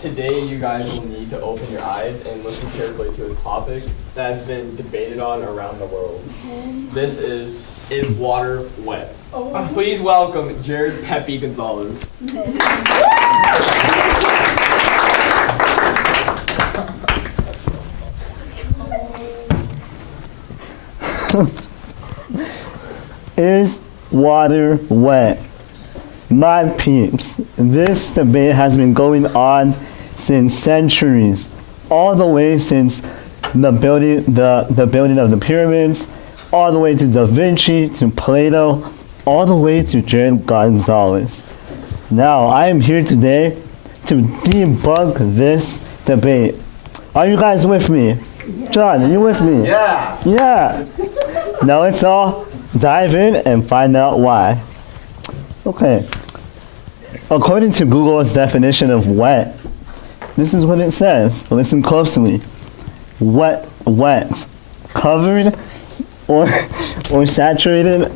Today you guys will need to open your eyes and listen carefully to a topic that has been debated on around the world. This is water wet? Please welcome Jared Pepe Gonzalez. Is water wet? My peeps, this debate has been going on since centuries, all the way since the building of the pyramids, all the way to Da Vinci, to Plato, all the way to Jared Gonzalez. Now, I am here today to debunk this debate. Are you guys with me? John, are you with me? Yeah. Yeah. Now let's all dive in and find out why. Okay. According to Google's definition of wet, this is what it says. Listen closely. Wet. Covered or saturated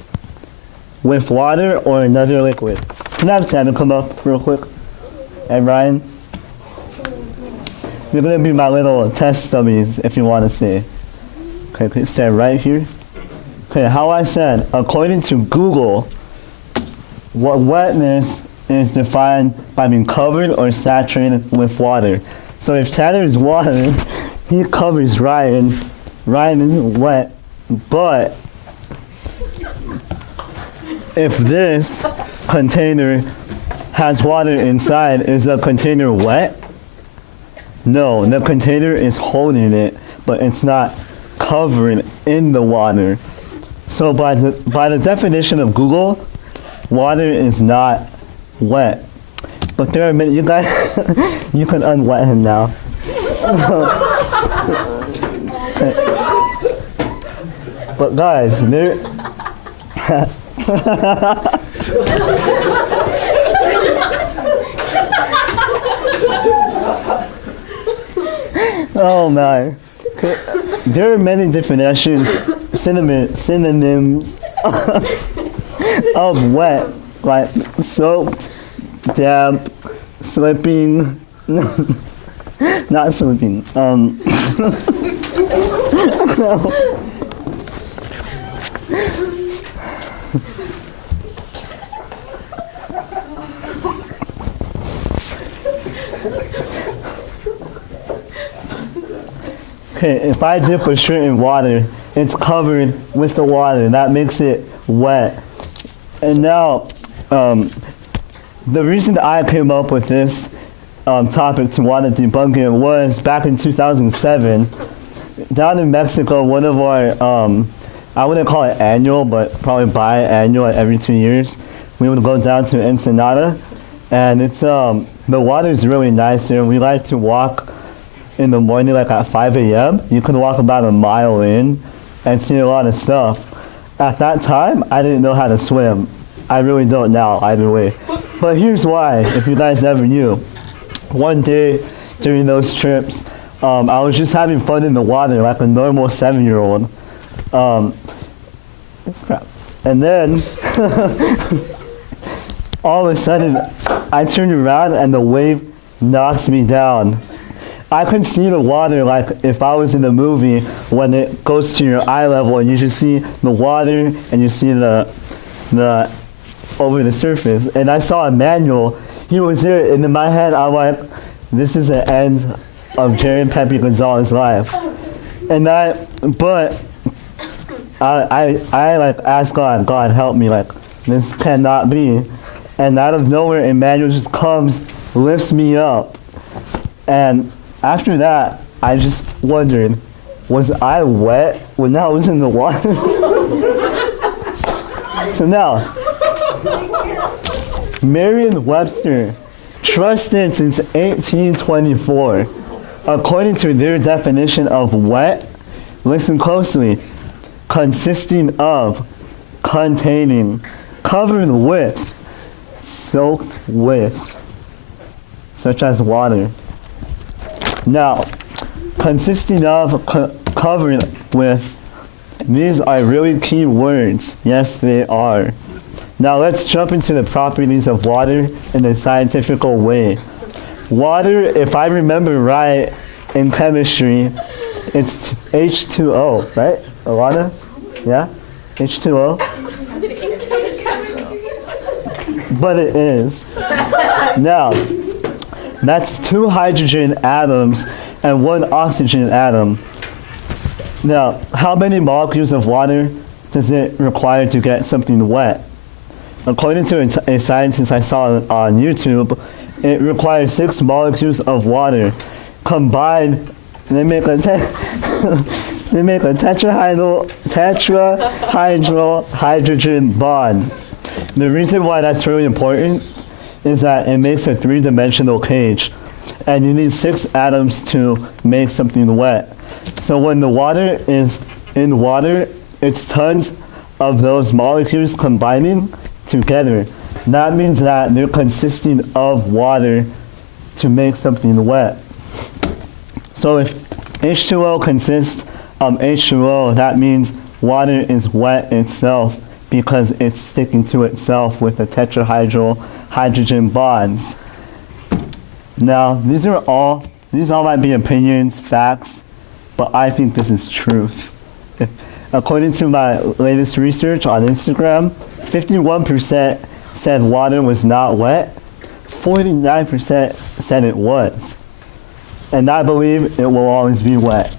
with water or another liquid. Can I have Tanner come up real quick? And Ryan? You're gonna be my little test dummies if you want to see. Okay, please stand right here. Okay, how I said, according to Google, what wetness is defined by being covered or saturated with water. So if Tanner is water, he covers Ryan. Ryan isn't wet, but if this container has water inside, is the container wet? No, the container is holding it, but it's not covered in the water. So by the definition of Google, water is not wet. But there are many, you guys, you can unwet him now. But guys, there, oh my. Okay. There are many definitions, synonyms of wet, like soaked, damp, slipping, not slipping, Okay, if I dip a shirt in water, it's covered with the water. That makes it wet. And now, the reason I came up with this topic to want to debunk it was back in 2007, down in Mexico, one of our, I wouldn't call it annual, but probably biannual every 2 years, we would go down to Ensenada, and it's, the water is really nice here. We like to walk in the morning, like at 5 a.m. You can walk about a mile in and see a lot of stuff. At that time, I didn't know how to swim. I really don't now, either way. But here's why, if you guys ever knew. One day during those trips, I was just having fun in the water like a normal 7-year-old. Crap. And then, all of a sudden, I turned around and the wave knocks me down. I could see the water like if I was in the movie when it goes to your eye level and you just see the water and you see the over the surface. And I saw Emmanuel, he was there, and in my head I'm like, this is the end of Jared Pepe Gonzalez's life. And I like asked God help me, like this cannot be. And out of nowhere Emmanuel just comes, lifts me up. And after that, I just wondered, was I wet when I was in the water? So now, Merriam-Webster, trusted since 1824, according to their definition of wet, listen closely, consisting of, containing, covered with, soaked with, such as water. Now, consisting of, covered with, these are really key words. Yes, they are. Now let's jump into the properties of water in a scientific way. Water, if I remember right, in chemistry, it's H2O, right? Alana? Yeah? H2O? But it is. Now, that's 2 hydrogen atoms and 1 oxygen atom. Now, how many molecules of water does it require to get something wet? According to a scientist I saw on YouTube, it requires 6 molecules of water. Combined, they make a tetrahydral hydrogen bond. The reason why that's really important is that it makes a 3-dimensional cage, and you need 6 atoms to make something wet. So when the water is in water, it's tons of those molecules combining together. That means that they're consisting of water to make something wet. So if H2O consists of H2O, that means water is wet itself because it's sticking to itself with the tetrahydral hydrogen bonds. Now, these all might be opinions, facts, but I think this is truth. According to my latest research on Instagram, 51% said water was not wet, 49% said it was. And I believe it will always be wet.